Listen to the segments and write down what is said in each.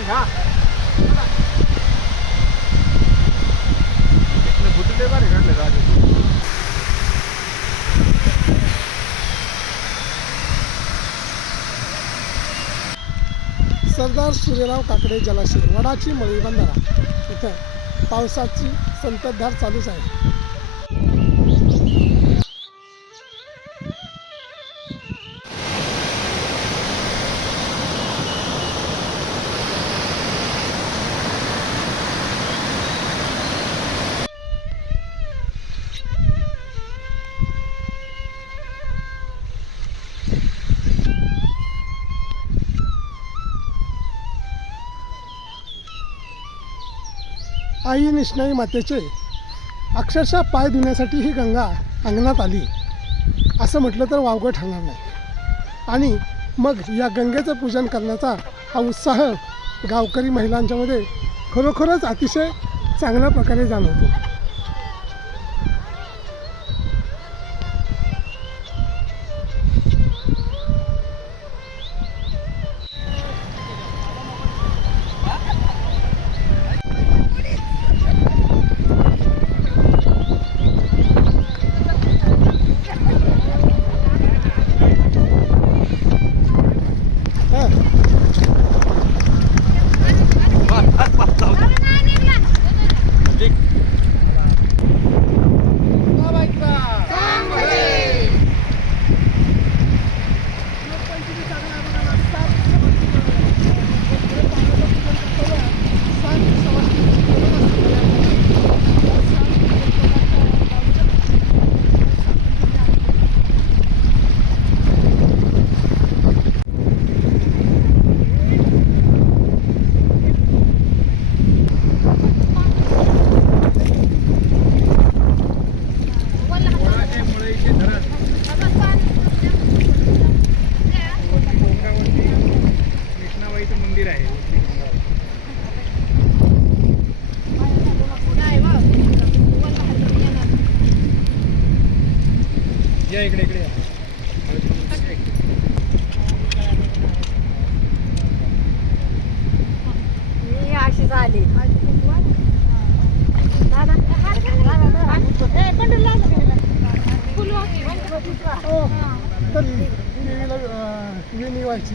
प्रियांका फुटले बरे राजे सरदार सूर्यराव काकडे जलाशय वडाची मळी बंधारा. इथं पावसाची संततधार चालूच आहे. आई निष्णाई मातेचे अक्षरशः पाय धुण्यासाठी ही गंगा अंगणात आली. असं म्हटलं तर वावगं ठरणार नाही. आणि मग या गंगेचं पूजन करण्याचा हा उत्साह गावकरी महिलांच्यामध्ये खरोखरच अतिशय चांगल्या प्रकारे जाणवतो. या इकडे इकडे. मी अशी झाली हो तर देवीला अं, वेणी व्हायची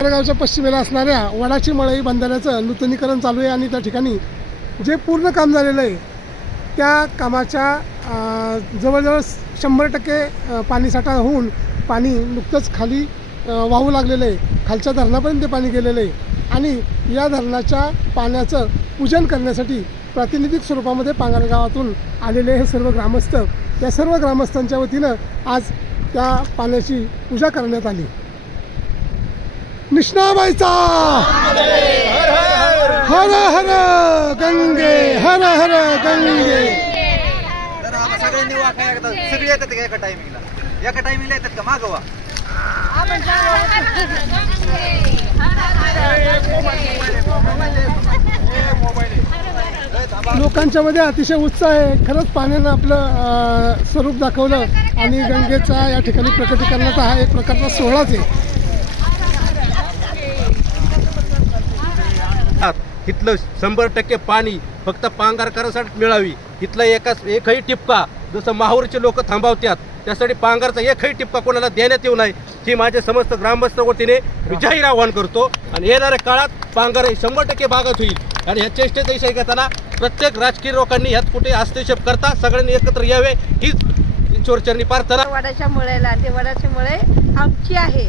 ना. पश्चिमेला असणाऱ्या वडाची मळई बंधाऱ्याचं नूतनीकरण चालू आहे आणि त्या ठिकाणी जे पूर्ण काम झालेलं आहे त्या कामाच्या जवळजवळ शंभर टक्के पाणीसाठा होऊन पाणी नुकतंच खाली वाहू लागलेलं आहे खालच्या धरणापर्यंत ते पाणी गेलेलं आहे आणि या धरणाच्या पाण्याचं पूजन करण्यासाठी प्रातिनिधिक स्वरूपामध्ये पांगार गावातून आलेले हे सर्व ग्रामस्थ या सर्व ग्रामस्थांच्या वतीनं आज त्या पाण्याची पूजा करण्यात आली निष्णाबाईचा हर हर गंगे हर हर गंगे। तर आम्हा सगळ्यांनी वाका एकदा सगळे येतात का एका टायमिंगला एका टायमिंगला येतात का? मागवा लोकांच्या मध्ये अतिशय उत्साह आहे. खरंच पाण्यानं आपलं स्वरूप दाखवलं आणि गंगेचा या ठिकाणी प्रकटीकरणाचा हा एक प्रकारचा सोहळाच आहे. इथलं शंभर टक्के पाणी फक्त पांगारकरांसाठी मिळावी. इथला एका एकही टिपका जसं माहूरचे लोक थांबवतात त्यासाठी पांगारचा एकही टिपका कोणाला देण्यात येऊ नये ही माझे समस्त ग्रामस्थ वतीने जाहीर आवाहन करतो. आणि येणाऱ्या काळात पांगार हे शंभर टक्के भागात होईल. आणि ह्या चेष्टेचा विषय घेताना प्रत्येक राजकीय लोकांनी ह्यात कुठे हस्तक्षेप करता सगळ्यांनी एकत्र यावे हीच चोरचरणी प्रार्थना. वडाच्या मुळेला ते वडाच्या मुळे आमची आहे.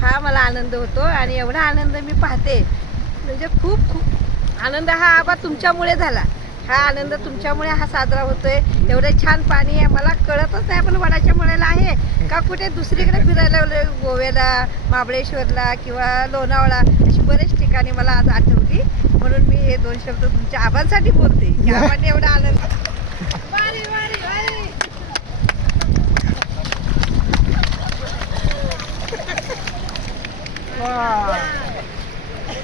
हा मला आनंद होतो आणि एवढा आनंद मी पाहते. म्हणजे खूप खूप आनंद हा आबा तुमच्यामुळे झाला. हा आनंद तुमच्यामुळे हा साजरा होतोय. एवढं छान पाणी आहे. मला कळतच नाही आपण वडाच्या मुळेला आहे का कुठे दुसरीकडे फिरायला गोव्याला महाबळेश्वरला किंवा लोणावळा अशी बरेच ठिकाणी मला आज आठवली. म्हणून मी हे दोन शब्द तुमच्या आबांसाठी बोलते की आबांनी एवढा आनंद वारी, वारी, वारी.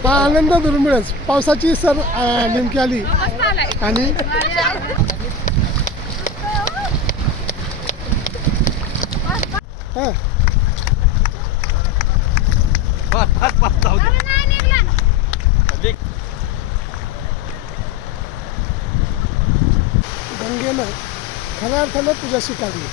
हा आनंद दुर्मिळच पावसाची सर नेमकी आली. आणि? गंगेनं खऱ्या अर्थानं पूजा स्वीकारली